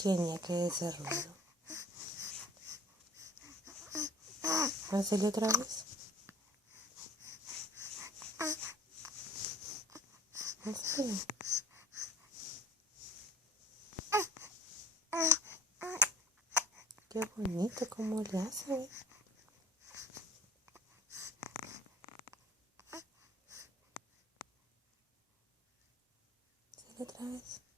Tenía que ese ruido. Hazle otra vez. Hazle. Qué bonito cómo le hace. Hazle otra vez.